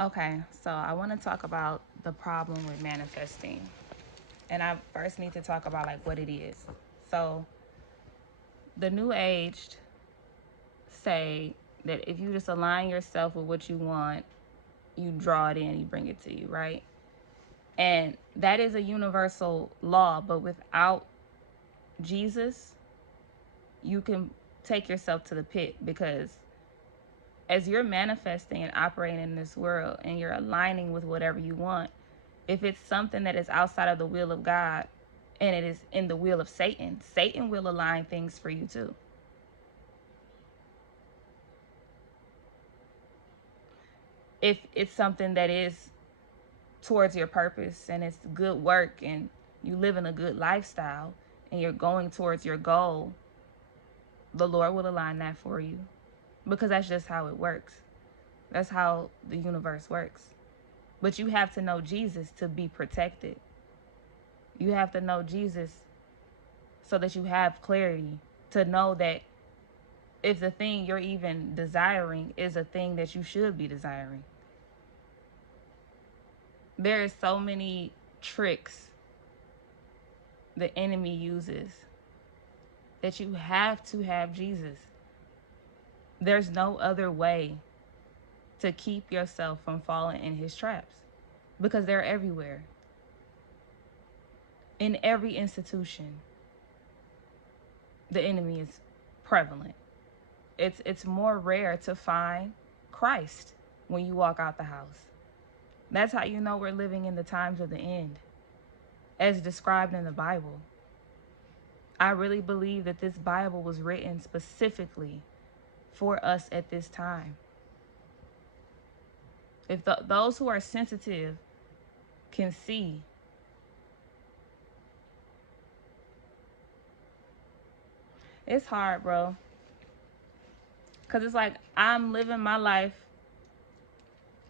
Okay, so I want to talk about the problem with manifesting. And I first need to talk about like what it is. So, the new aged say that if you just align yourself with what you want, you draw it in, you bring it to you, right? And that is a universal law, but without Jesus, you can take yourself to the pit because as you're manifesting and operating in this world and you're aligning with whatever you want, if it's something that is outside of the will of God and it is in the will of Satan, Satan will align things for you too. If it's something that is towards your purpose and it's good work and you live in a good lifestyle and you're going towards your goal, the Lord will align that for you because that's just how it works. That's how the universe works. But you have to know Jesus to be protected. You have to know Jesus so that you have clarity to know that if the thing you're even desiring is a thing that you should be desiring. There is so many tricks the enemy uses that you have to have Jesus. There's no other way to keep yourself from falling in his traps because they're everywhere. In every institution, the enemy is prevalent. It's more rare to find Christ when you walk out the house. That's how you know we're living in the times of the end, as described in the Bible. I really believe that this Bible was written specifically for us at this time. If those who are sensitive can see, it's hard, bro. Because it's like I'm living my life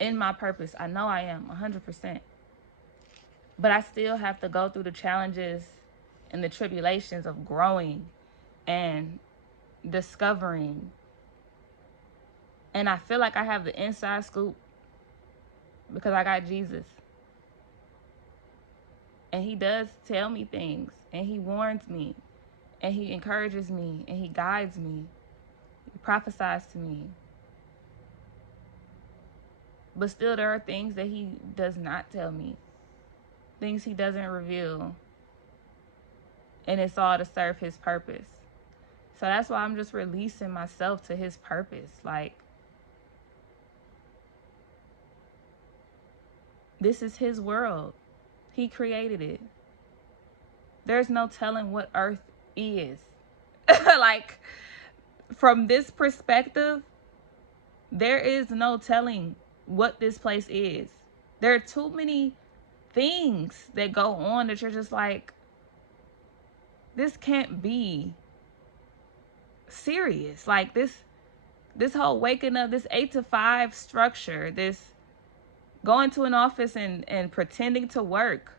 in my purpose. I know I am 100%. But I still have to go through the challenges and the tribulations of growing and discovering. And I feel like I have the inside scoop because I got Jesus. And he does tell me things and he warns me and he encourages me and he guides me. He prophesies to me. But still there are things that he does not tell me. Things he doesn't reveal. And it's all to serve his purpose. So that's why I'm just releasing myself to his purpose. Like, this is his world. He created it. There's no telling what earth is. Like, from this perspective, there is no telling what this place is. There are too many things that go on that you're just like, this can't be serious. Like this whole waking up, this 8 to 5 structure, this going to an office and pretending to work,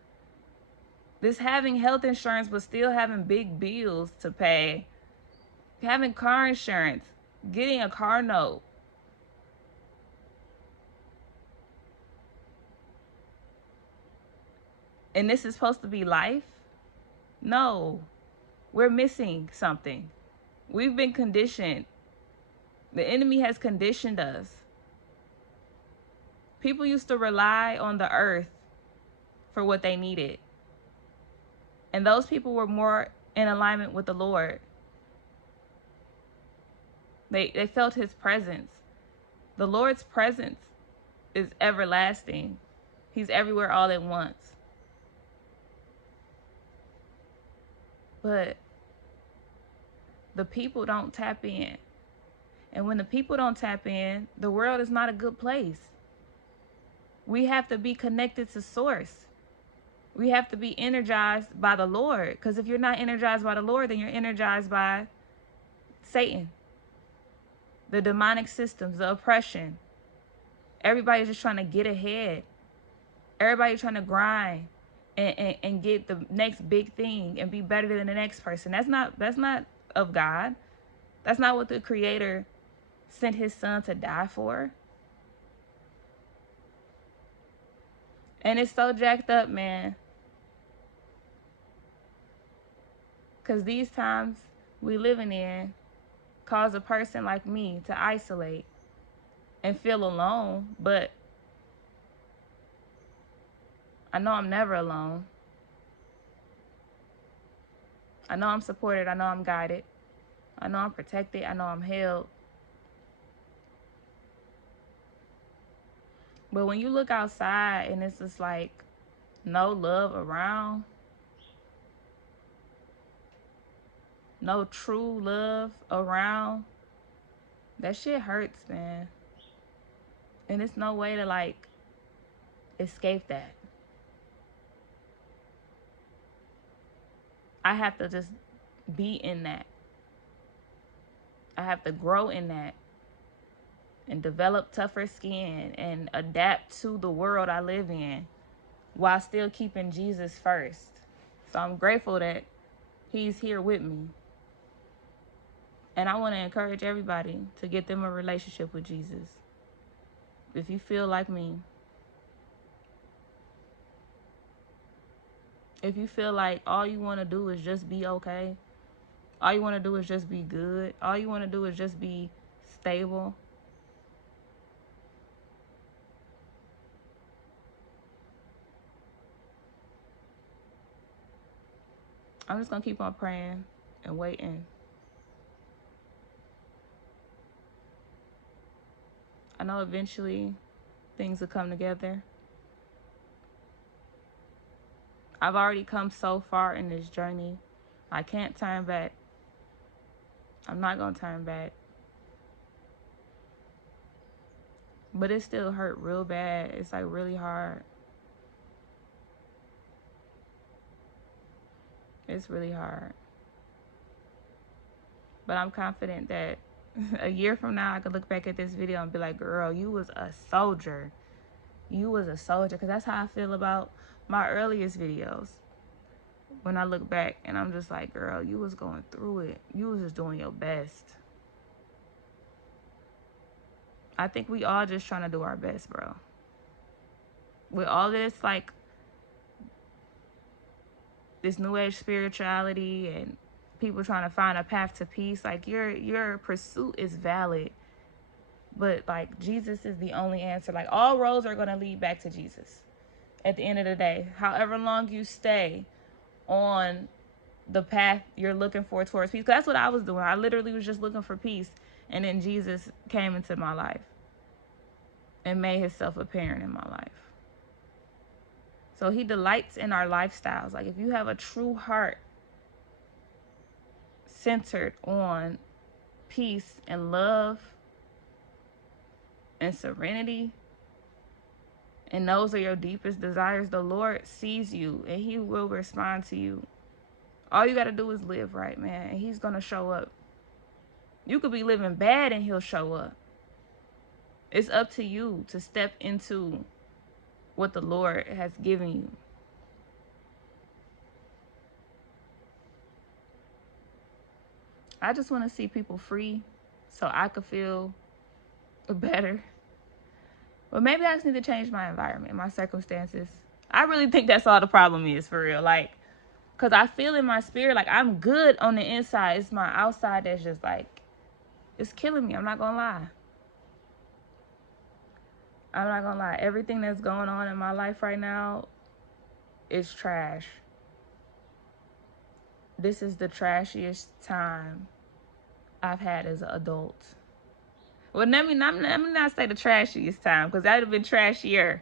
this having health insurance but still having big bills to pay, having car insurance, getting a car note. And this is supposed to be life? No, we're missing something. We've been conditioned. The enemy has conditioned us. People used to rely on the earth for what they needed. And those people were more in alignment with the Lord. They felt his presence. The Lord's presence is everlasting. He's everywhere all at once. But the people don't tap in. And when the people don't tap in, the world is not a good place. We have to be connected to source. We have to be energized by the Lord. Because if you're not energized by the Lord, then you're energized by Satan, the demonic systems, the oppression. Everybody's just trying to get ahead. Everybody's trying to grind and get the next big thing and be better than the next person. That's not of God. That's not what the Creator sent his son to die for. And it's so jacked up, man. Because these times we living in cause a person like me to isolate and feel alone. But I know I'm never alone. I know I'm supported. I know I'm guided. I know I'm protected. I know I'm held. But when you look outside and it's just like no love around, no true love around, that shit hurts, man. And it's no way to like escape that. I have to just be in that. I have to grow in that and develop tougher skin and adapt to the world I live in while still keeping Jesus first. So I'm grateful that he's here with me. And I want to encourage everybody to get them a relationship with Jesus. If you feel like me, if you feel like all you want to do is just be okay, all you want to do is just be good, all you want to do is just be stable, I'm just going to keep on praying and waiting. I know eventually things will come together. I've already come so far in this journey. I can't turn back. I'm not going to turn back. But it still hurt real bad. It's like really hard. It's really hard. But I'm confident that a year from now I could look back at this video and be like, girl, you was a soldier. You was a soldier. Because that's how I feel about my earliest videos. When I look back and I'm just like, girl, you was going through it. You was just doing your best. I think we all just trying to do our best, bro. With all this, like, this new age spirituality and people trying to find a path to peace, like, your pursuit is valid. But, like, Jesus is the only answer. Like, all roads are going to lead back to Jesus at the end of the day. However long you stay on the path you're looking for towards peace. 'Cause that's what I was doing. I literally was just looking for peace. And then Jesus came into my life and made himself apparent in my life. So he delights in our lifestyles. Like, if you have a true heart centered on peace and love and serenity, and those are your deepest desires, the Lord sees you and he will respond to you. All you got to do is live right, man, and he's going to show up. You could be living bad and he'll show up. It's up to you to step into what the Lord has given you. I just want to see people free so I could feel better. But maybe I just need to change my environment, my circumstances. I really think that's all the problem is, for real. Like, because I feel in my spirit, like, I'm good on the inside. It's my outside that's just like, it's killing me. I'm not going to lie. I'm not going to lie. Everything that's going on in my life right now is trash. This is the trashiest time I've had as an adult. Well, let me not say the trashiest time, because that would have been trashier.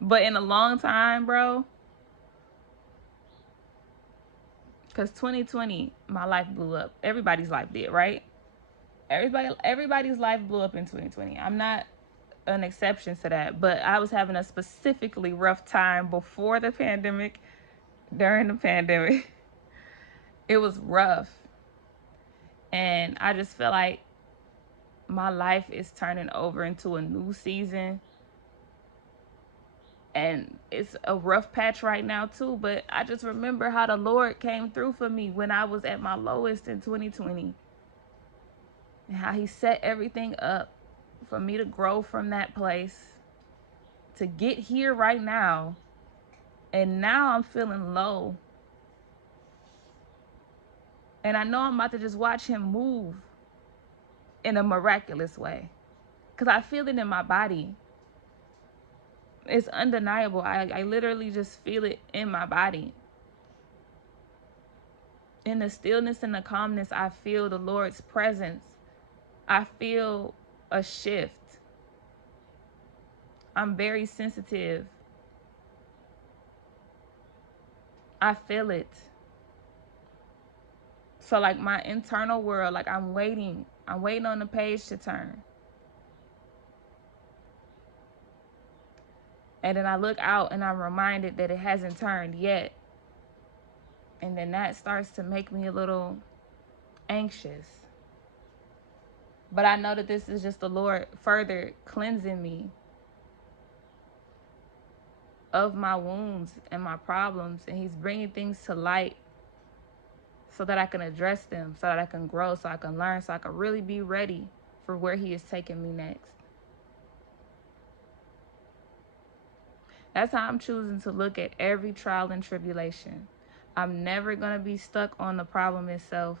But in a long time, bro. Because 2020, my life blew up. Everybody's life did, right? Everybody's life blew up in 2020. I'm not an exception to that. But I was having a specifically rough time before the pandemic, during the pandemic. It was rough. And I just feel like my life is turning over into a new season. And it's a rough patch right now too, but I just remember how the Lord came through for me when I was at my lowest in 2020, and how he set everything up for me to grow from that place to get here right now And now I'm feeling low. And I know I'm about to just watch him move in a miraculous way. Because I feel it in my body. It's undeniable. I literally just feel it in my body. In the stillness and the calmness, I feel the Lord's presence. I feel a shift. I'm very sensitive. I feel it. So like my internal world, like I'm waiting on the page to turn. And then I look out and I'm reminded that it hasn't turned yet. And then that starts to make me a little anxious. But I know that this is just the Lord further cleansing me of my wounds and my problems. And he's bringing things to light so that I can address them, so that I can grow, so I can learn, so I can really be ready for where he is taking me next. That's how I'm choosing to look at every trial and tribulation. I'm never going to be stuck on the problem itself.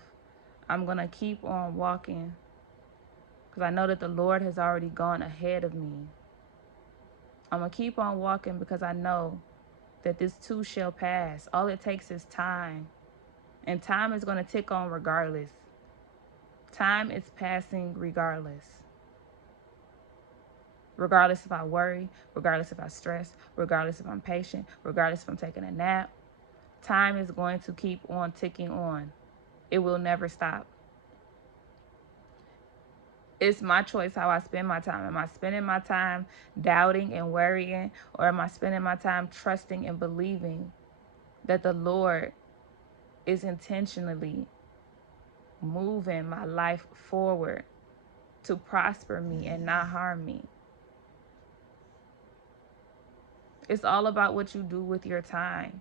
I'm going to keep on walking because I know that the Lord has already gone ahead of me. I'm going to keep on walking because I know that this too shall pass. All it takes is time. And time is going to tick on regardless. Time is passing regardless. Regardless if I worry, regardless if I stress, regardless if I'm patient, regardless if I'm taking a nap, time is going to keep on ticking on. It will never stop. It's my choice how I spend my time. Am I spending my time doubting and worrying, or am I spending my time trusting and believing that the Lord is intentionally moving my life forward to prosper me and not harm me? It's all about what you do with your time.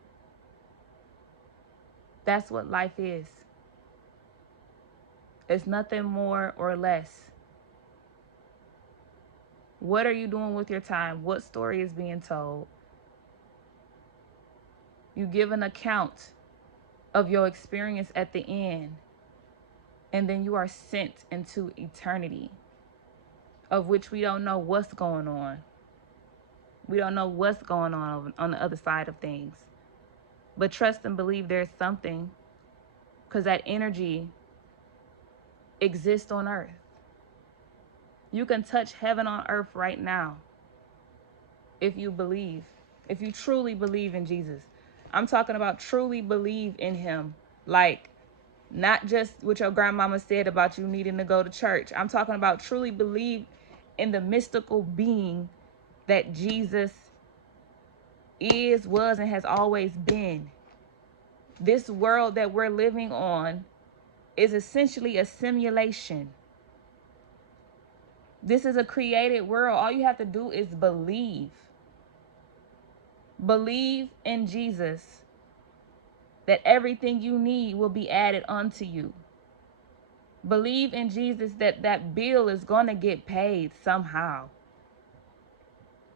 That's what life is. It's nothing more or less. What are you doing with your time? What story is being told? You give an account of your experience at the end, and then you are sent into eternity, of which we don't know what's going on. We don't know what's going on the other side of things. But trust and believe there's something, because that energy exists on earth. You can touch heaven on earth right now if you believe, if you truly believe in Jesus. I'm talking about truly believe in him. Like, not just what your grandmama said about you needing to go to church. I'm talking about truly believe in the mystical being that Jesus is, was, and has always been. This world that we're living on is essentially a simulation. This is a created world. All you have to do is believe. Believe in Jesus, that everything you need will be added unto you. Believe in Jesus that that bill is going to get paid somehow.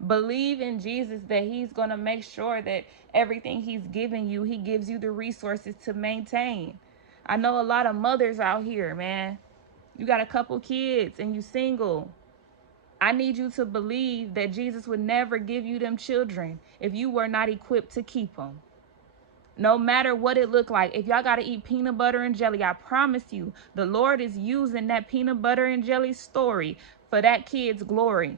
Believe in Jesus that he's going to make sure that everything he's giving you, he gives you the resources to maintain. I know a lot of mothers out here, man. You got a couple kids and you single. I need you to believe that Jesus would never give you them children if you were not equipped to keep them. No matter what it looked like. If y'all got to eat peanut butter and jelly, I promise you, the Lord is using that peanut butter and jelly story for that kid's glory.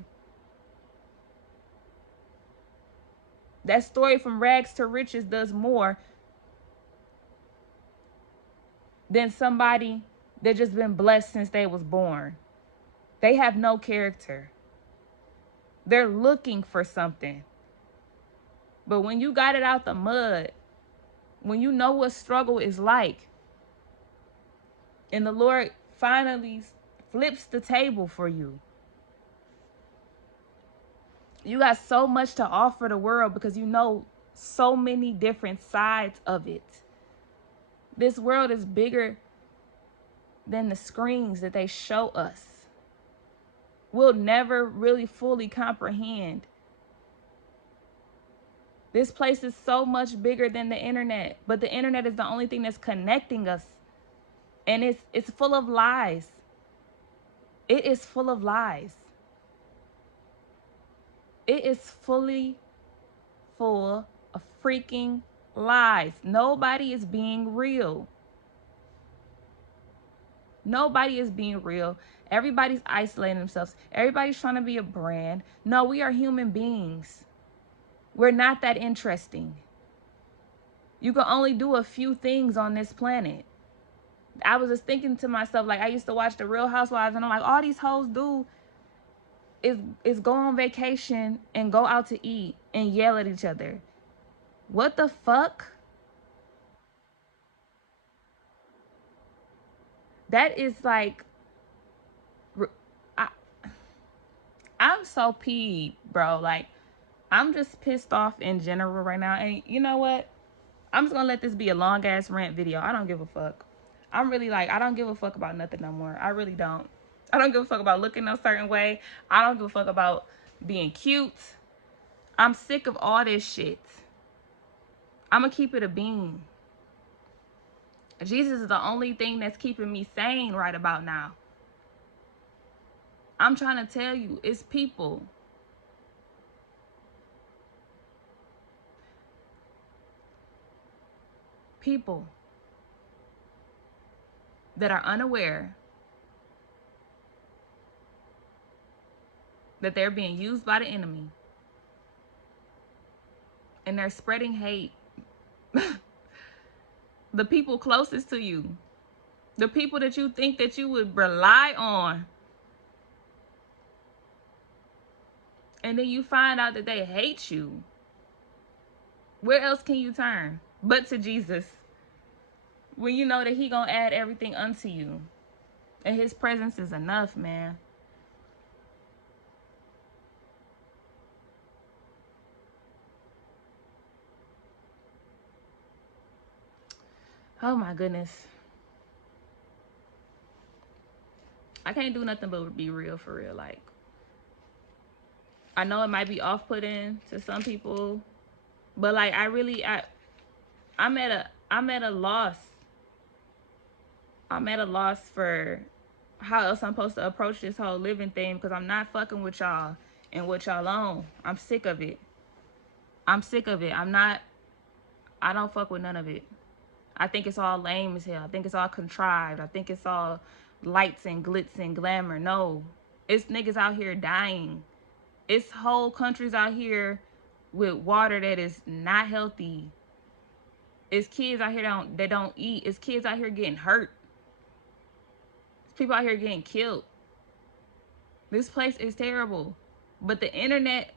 That story from rags to riches does more than somebody that just been blessed since they was born. They have no character. They're looking for something. But when you got it out the mud, when you know what struggle is like, and the Lord finally flips the table for you, you got so much to offer the world because you know so many different sides of it. This world is bigger than the screens that they show us. We'll never really fully comprehend This place is so much bigger than the internet, but the internet is the only thing that's connecting us. And it's full of lies. It is full of lies. It is fully full of freaking lies. Nobody is being real. Nobody is being real. Everybody's isolating themselves. Everybody's trying to be a brand. No, we are human beings. We're not that interesting. You can only do a few things on this planet. I was just thinking to myself, like, I used to watch The Real Housewives, and I'm like, all these hoes do is go on vacation and go out to eat and yell at each other. What the fuck? That is like, I, I'm so peeved, bro. Like, I'm just pissed off in general right now. And you know what? I'm just gonna let this be a long ass rant video. I don't give a fuck. I'm really like, I don't give a fuck about nothing no more. I really don't. I don't give a fuck about looking a certain way. I don't give a fuck about being cute. I'm sick of all this shit. I'm gonna keep it a bean. Jesus is the only thing that's keeping me sane right about now. I'm trying to tell you, it's people. People that are unaware that they're being used by the enemy, and they're spreading hate. The people closest to you, the people that you think that you would rely on, and then you find out that they hate you. Where else can you turn but to Jesus, when you know that he gonna add everything unto you, and his presence is enough, man. Oh my goodness. I can't do nothing but be real for real. Like, I know it might be off-putting to some people, but like, I'm at a loss. I'm at a loss for how else I'm supposed to approach this whole living thing, because I'm not fucking with y'all and what y'all on. I'm sick of it. I'm sick of it. I don't fuck with none of it. I think it's all lame as hell. I think it's all contrived. I think it's all lights and glitz and glamour. No, it's niggas out here dying. It's whole countries out here with water that is not healthy. It's kids out here that don't eat. It's kids out here getting hurt. It's people out here getting killed. This place is terrible. But the internet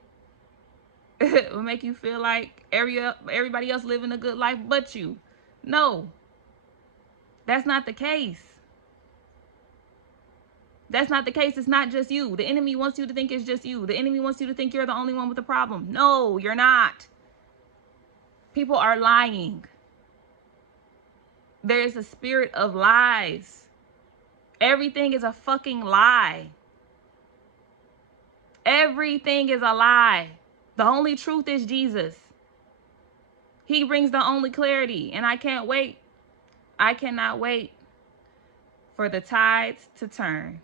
will make you feel like everybody else living a good life but you. No, that's not the case. That's not the case. It's not just you. The enemy wants you to think it's just you. The enemy wants you to think you're the only one with the problem. No, you're not. People are lying. There is a spirit of lies. Everything is a fucking lie. Everything is a lie. The only truth is Jesus. He brings the only clarity, and I can't wait. I cannot wait for the tides to turn,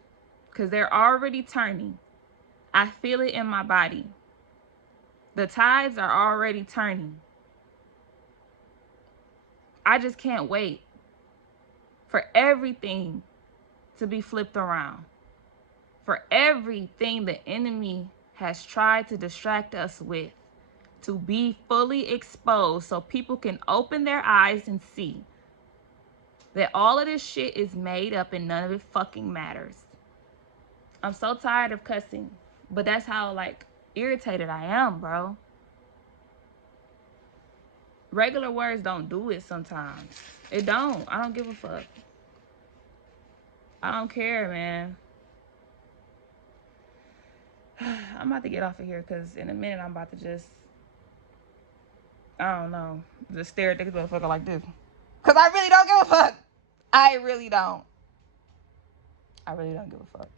because they're already turning. I feel it in my body. The tides are already turning. I just can't wait for everything to be flipped around, for everything the enemy has tried to distract us with to be fully exposed, so people can open their eyes and see that all of this shit is made up and none of it fucking matters. I'm so tired of cussing, but that's how like irritated I am, bro. Regular words don't do it sometimes. It don't. I don't give a fuck. I don't care, man. I'm about to get off of here, because in a minute I'm about to just, I don't know, just stare at this motherfucker like this. Because I really don't give a fuck. I really don't. I really don't give a fuck.